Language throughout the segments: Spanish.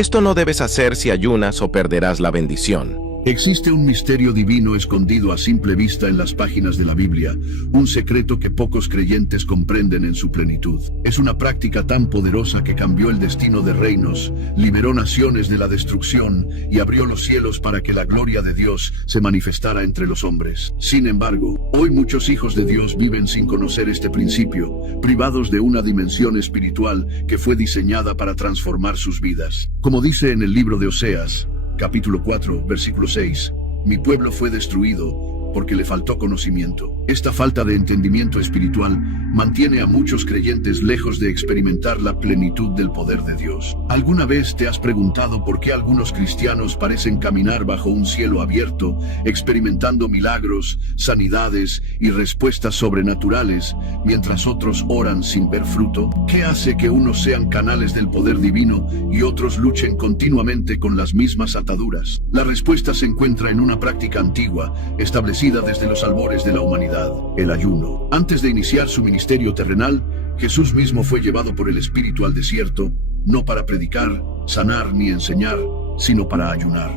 Esto no debes hacer si ayunas o perderás la bendición. Existe un misterio divino escondido a simple vista en las páginas de la Biblia, un secreto que pocos creyentes comprenden en su plenitud. Es una práctica tan poderosa que cambió el destino de reinos, liberó naciones de la destrucción y abrió los cielos para que la gloria de Dios se manifestara entre los hombres. Sin embargo, hoy muchos hijos de Dios viven sin conocer este principio, privados de una dimensión espiritual que fue diseñada para transformar sus vidas. Como dice en el libro de Oseas, capítulo 4, versículo 6, mi pueblo fue destruido porque le faltó conocimiento. Esta falta de entendimiento espiritual mantiene a muchos creyentes lejos de experimentar la plenitud del poder de Dios. ¿Alguna vez te has preguntado por qué algunos cristianos parecen caminar bajo un cielo abierto, experimentando milagros, sanidades y respuestas sobrenaturales, mientras otros oran sin ver fruto? ¿Qué hace que unos sean canales del poder divino y otros luchen continuamente con las mismas ataduras? La respuesta se encuentra en una práctica antigua, establecida desde los albores de la humanidad: el ayuno. Antes de iniciar su ministerio terrenal, Jesús mismo fue llevado por el Espíritu al desierto, no para predicar, sanar ni enseñar, sino para ayunar.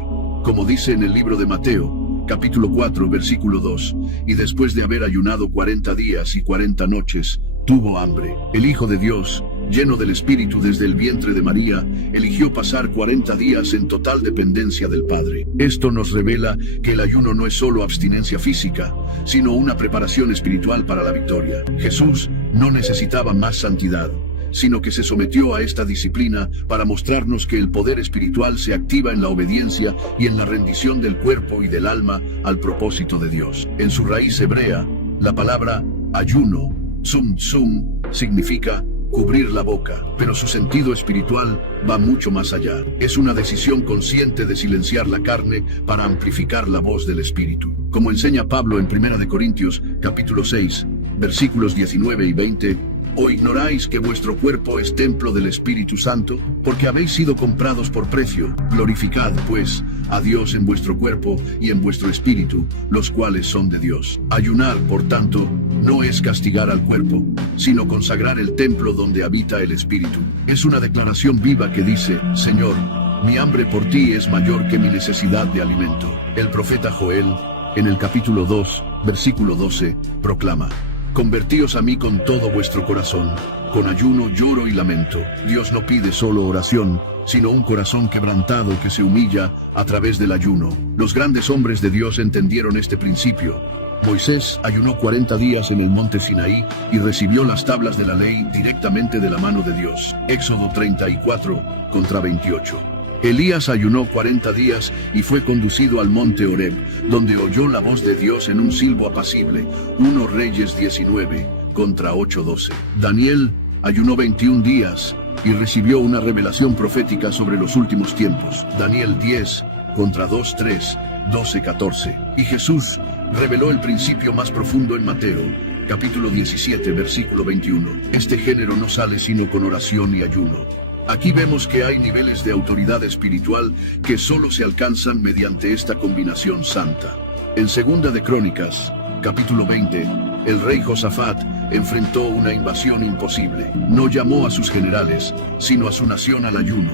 Como dice en el libro de Mateo, capítulo 4, versículo 2, y después de haber ayunado 40 días y 40 noches, tuvo hambre. El Hijo de Dios, lleno del Espíritu desde el vientre de María, eligió pasar 40 días en total dependencia del Padre. Esto nos revela que el ayuno no es solo abstinencia física, sino una preparación espiritual para la victoria. Jesús no necesitaba más santidad, sino que se sometió a esta disciplina para mostrarnos que el poder espiritual se activa en la obediencia y en la rendición del cuerpo y del alma al propósito de Dios. En su raíz hebrea, la palabra ayuno, tsum, significa cubrir la boca, pero su sentido espiritual va mucho más allá. Es una decisión consciente de silenciar la carne para amplificar la voz del Espíritu. Como enseña Pablo en 1 Corintios, capítulo 6, versículos 19 y 20, ¿o ignoráis que vuestro cuerpo es templo del Espíritu Santo? Porque habéis sido comprados por precio. Glorificad, pues, a Dios en vuestro cuerpo y en vuestro espíritu, los cuales son de Dios. Ayunar, por tanto, no es castigar al cuerpo, sino consagrar el templo donde habita el Espíritu. Es una declaración viva que dice: Señor, mi hambre por ti es mayor que mi necesidad de alimento. El profeta Joel, en el capítulo 2, versículo 12, proclama: Convertíos a mí con todo vuestro corazón, con ayuno, lloro y lamento. Dios no pide solo oración, sino un corazón quebrantado que se humilla a través del ayuno. Los grandes hombres de Dios entendieron este principio. Moisés ayunó 40 días en el monte Sinaí y recibió las tablas de la ley directamente de la mano de Dios. Éxodo 34:28. Elías ayunó 40 días y fue conducido al monte Horeb, donde oyó la voz de Dios en un silbo apacible. 1 Reyes 19:8-12. Daniel ayunó 21 días y recibió una revelación profética sobre los últimos tiempos. Daniel 10:2-3, 12-14. Y Jesús reveló el principio más profundo en Mateo, capítulo 17, versículo 21. Este género no sale sino con oración y ayuno. Aquí vemos que hay niveles de autoridad espiritual que solo se alcanzan mediante esta combinación santa. En Segunda de Crónicas, capítulo 20, el rey Josafat enfrentó una invasión imposible. No llamó a sus generales, sino a su nación al ayuno.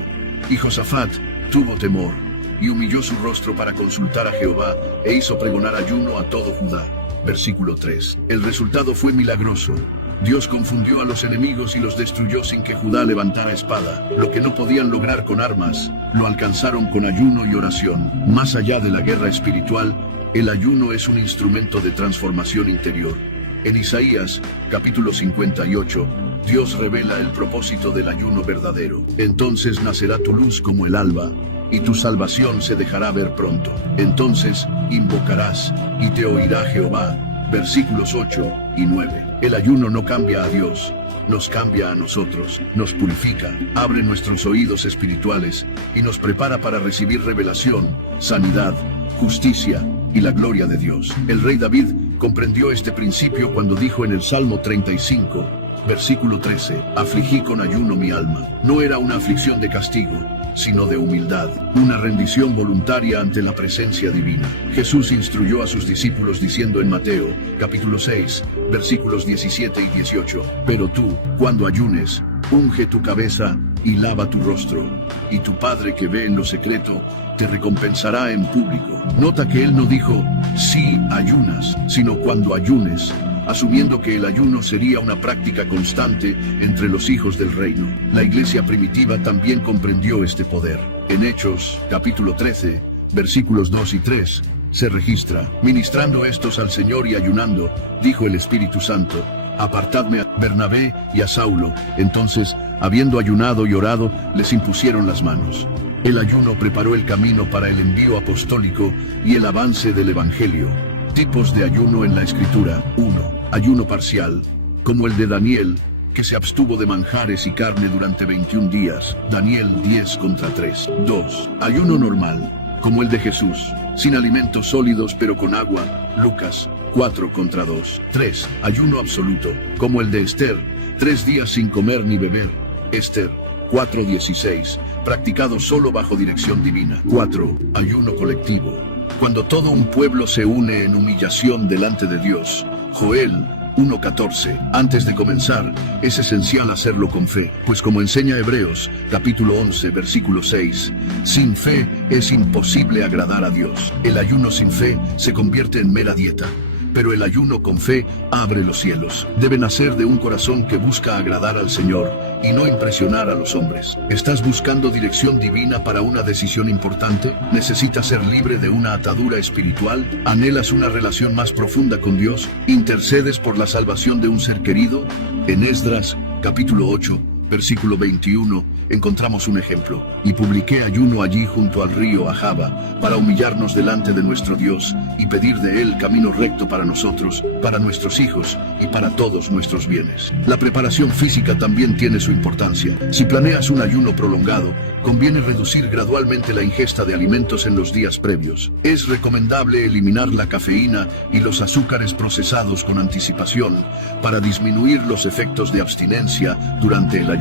Y Josafat tuvo temor y humilló su rostro para consultar a Jehová e hizo pregonar ayuno a todo Judá. Versículo 3. El resultado fue milagroso. Dios confundió a los enemigos y los destruyó sin que Judá levantara espada. Lo que no podían lograr con armas, lo alcanzaron con ayuno y oración. Más allá de la guerra espiritual, el ayuno es un instrumento de transformación interior. En Isaías, capítulo 58, Dios revela el propósito del ayuno verdadero. Entonces nacerá tu luz como el alba, y tu salvación se dejará ver pronto. Entonces invocarás, y te oirá Jehová. Versículos 8 y 9. El ayuno no cambia a Dios, nos cambia a nosotros, nos purifica, abre nuestros oídos espirituales y nos prepara para recibir revelación, sanidad, justicia y la gloria de Dios. El rey David comprendió este principio cuando dijo en el Salmo 35, versículo 13, afligí con ayuno mi alma. No era una aflicción de castigo, sino de humildad, una rendición voluntaria ante la presencia divina. Jesús instruyó a sus discípulos diciendo en Mateo, capítulo 6, versículos 17 y 18, pero tú, cuando ayunes, unge tu cabeza y lava tu rostro, y tu Padre que ve en lo secreto te recompensará en público. Nota que él no dijo, si ayunas, sino cuando ayunes, asumiendo que el ayuno sería una práctica constante entre los hijos del reino. La iglesia primitiva también comprendió este poder. En Hechos, capítulo 13, versículos 2 y 3, se registra, ministrando estos al Señor y ayunando, dijo el Espíritu Santo, apartadme a Bernabé y a Saulo. Entonces, habiendo ayunado y orado, les impusieron las manos. El ayuno preparó el camino para el envío apostólico y el avance del Evangelio. Tipos de ayuno en la Escritura. 1. Ayuno parcial, como el de Daniel, que se abstuvo de manjares y carne durante 21 días. Daniel 10:3. 2. Ayuno normal, como el de Jesús, sin alimentos sólidos pero con agua. Lucas 4:2. 3. Ayuno absoluto, como el de Esther, 3 días sin comer ni beber. Esther 4:16, practicado solo bajo dirección divina. 4. Ayuno colectivo, cuando todo un pueblo se une en humillación delante de Dios. Joel 1:14. Antes de comenzar, es esencial hacerlo con fe, pues como enseña Hebreos, capítulo 11, versículo 6, sin fe es imposible agradar a Dios. El ayuno sin fe se convierte en mera dieta, pero el ayuno con fe abre los cielos. Debe nacer de un corazón que busca agradar al Señor y no impresionar a los hombres. ¿Estás buscando dirección divina para una decisión importante? ¿Necesitas ser libre de una atadura espiritual? ¿Anhelas una relación más profunda con Dios? ¿Intercedes por la salvación de un ser querido? En Esdras, capítulo 8, versículo 21, encontramos un ejemplo. Y publiqué ayuno allí junto al río Ahava, para humillarnos delante de nuestro Dios, y pedir de él camino recto para nosotros, para nuestros hijos, y para todos nuestros bienes. La preparación física también tiene su importancia. Si planeas un ayuno prolongado, conviene reducir gradualmente la ingesta de alimentos en los días previos. Es recomendable eliminar la cafeína y los azúcares procesados con anticipación, para disminuir los efectos de abstinencia durante el ayuno.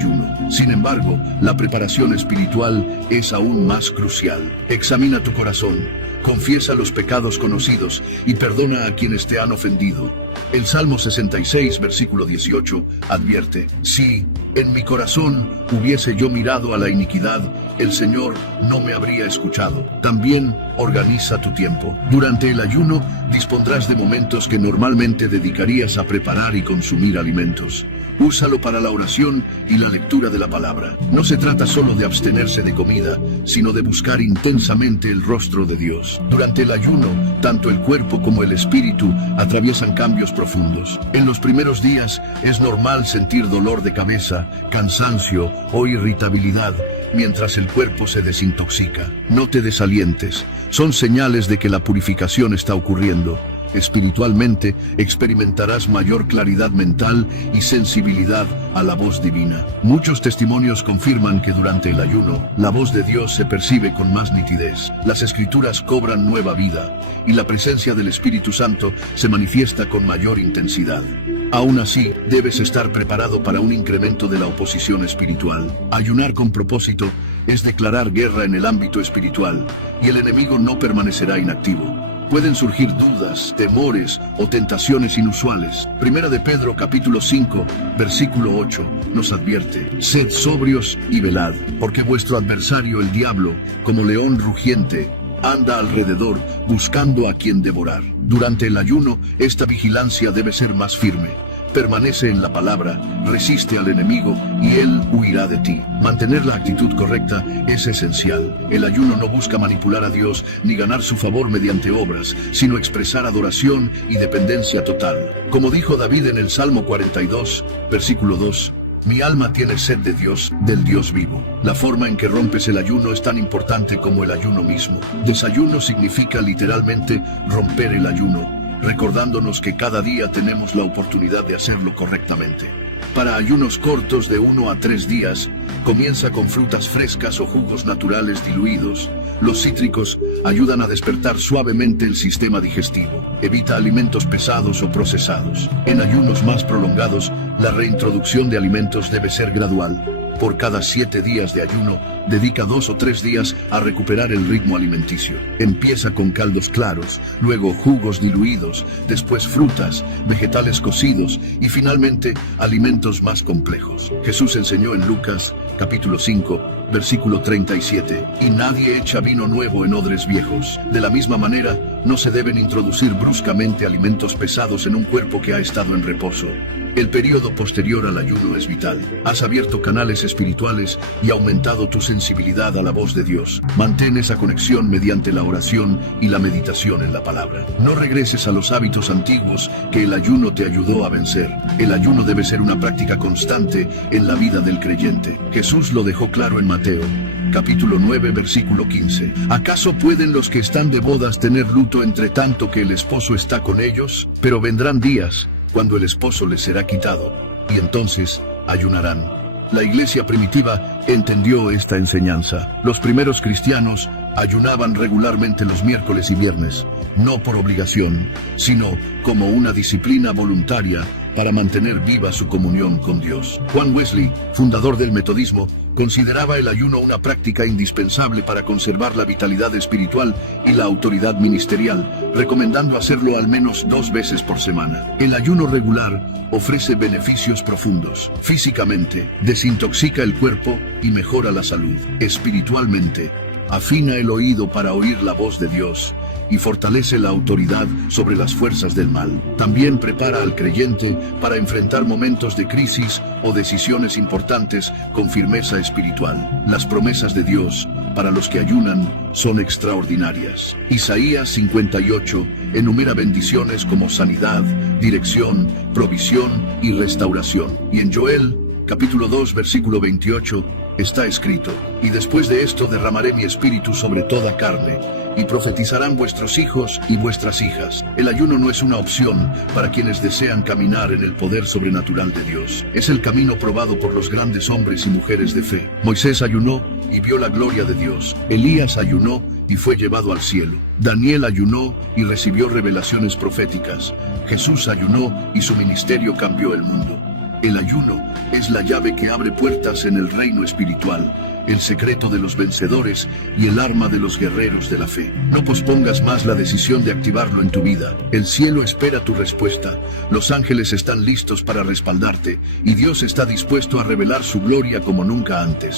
Sin embargo, la preparación espiritual es aún más crucial. Examina tu corazón, confiesa los pecados conocidos y perdona a quienes te han ofendido. El Salmo 66, versículo 18, advierte, si en mi corazón hubiese yo mirado a la iniquidad, el Señor no me habría escuchado. También organiza tu tiempo. Durante el ayuno dispondrás de momentos que normalmente dedicarías a preparar y consumir alimentos. Úsalo para la oración y la lectura de la palabra. No se trata solo de abstenerse de comida, sino de buscar intensamente el rostro de Dios. Durante el ayuno, tanto el cuerpo como el espíritu atraviesan cambios profundos. En los primeros días es normal sentir dolor de cabeza, cansancio o irritabilidad, mientras el cuerpo se desintoxica. No te desalientes, son señales de que la purificación está ocurriendo. Espiritualmente, experimentarás mayor claridad mental y sensibilidad a la voz divina. Muchos testimonios confirman que durante el ayuno, la voz de Dios se percibe con más nitidez. Las Escrituras cobran nueva vida, y la presencia del Espíritu Santo se manifiesta con mayor intensidad. Aún así, debes estar preparado para un incremento de la oposición espiritual. Ayunar con propósito es declarar guerra en el ámbito espiritual, y el enemigo no permanecerá inactivo. Pueden surgir dudas, temores o tentaciones inusuales. Primera de Pedro capítulo 5, versículo 8, nos advierte, sed sobrios y velad, porque vuestro adversario el diablo, como león rugiente, anda alrededor buscando a quien devorar. Durante el ayuno, esta vigilancia debe ser más firme. Permanece en la palabra, resiste al enemigo y él huirá de ti. Mantener la actitud correcta es esencial. El ayuno no busca manipular a Dios ni ganar su favor mediante obras, sino expresar adoración y dependencia total. Como dijo David en el Salmo 42, versículo 2, mi alma tiene sed de Dios, del Dios vivo. La forma en que rompes el ayuno es tan importante como el ayuno mismo. Desayuno significa literalmente romper el ayuno, recordándonos que cada día tenemos la oportunidad de hacerlo correctamente. Para ayunos cortos de 1 a 3 días, comienza con frutas frescas o jugos naturales diluidos. Los cítricos ayudan a despertar suavemente el sistema digestivo. Evita alimentos pesados o procesados. En ayunos más prolongados, la reintroducción de alimentos debe ser gradual. Por cada 7 días de ayuno, dedica 2 o 3 días a recuperar el ritmo alimenticio. Empieza con caldos claros, luego jugos diluidos, después frutas, vegetales cocidos y finalmente alimentos más complejos. Jesús enseñó en Lucas, capítulo 5, versículo 37, y nadie echa vino nuevo en odres viejos. De la misma manera, no se deben introducir bruscamente alimentos pesados en un cuerpo que ha estado en reposo. El periodo posterior al ayuno es vital. Has abierto canales espirituales y aumentado tu sensibilidad a la voz de Dios. Mantén esa conexión mediante la oración y la meditación en la palabra. No regreses a los hábitos antiguos que el ayuno te ayudó a vencer. El ayuno debe ser una práctica constante en la vida del creyente. Jesús lo dejó claro en Mateo, capítulo 9, versículo 15. ¿Acaso pueden los que están de bodas tener luto entre tanto que el esposo está con ellos? Pero vendrán días cuando el esposo les será quitado, y entonces ayunarán. La iglesia primitiva entendió esta enseñanza. Los primeros cristianos ayunaban regularmente los miércoles y viernes, no por obligación, sino como una disciplina voluntaria para mantener viva su comunión con Dios. Juan Wesley, fundador del metodismo, consideraba el ayuno una práctica indispensable para conservar la vitalidad espiritual y la autoridad ministerial, recomendando hacerlo al menos 2 veces por semana. El ayuno regular ofrece beneficios profundos. Físicamente, desintoxica el cuerpo y mejora la salud. Espiritualmente, afina el oído para oír la voz de Dios y fortalece la autoridad sobre las fuerzas del mal. También prepara al creyente para enfrentar momentos de crisis o decisiones importantes con firmeza espiritual. Las promesas de Dios para los que ayunan son extraordinarias. Isaías 58 enumera bendiciones como sanidad, dirección, provisión y restauración. Y en Joel, capítulo 2, versículo 28, está escrito: y después de esto derramaré mi espíritu sobre toda carne, y profetizarán vuestros hijos y vuestras hijas. El ayuno no es una opción para quienes desean caminar en el poder sobrenatural de Dios. Es el camino probado por los grandes hombres y mujeres de fe. Moisés ayunó y vio la gloria de Dios. Elías ayunó y fue llevado al cielo. Daniel ayunó y recibió revelaciones proféticas. Jesús ayunó y su ministerio cambió el mundo. El ayuno es la llave que abre puertas en el reino espiritual, el secreto de los vencedores y el arma de los guerreros de la fe. No pospongas más la decisión de activarlo en tu vida. El cielo espera tu respuesta, los ángeles están listos para respaldarte y Dios está dispuesto a revelar su gloria como nunca antes.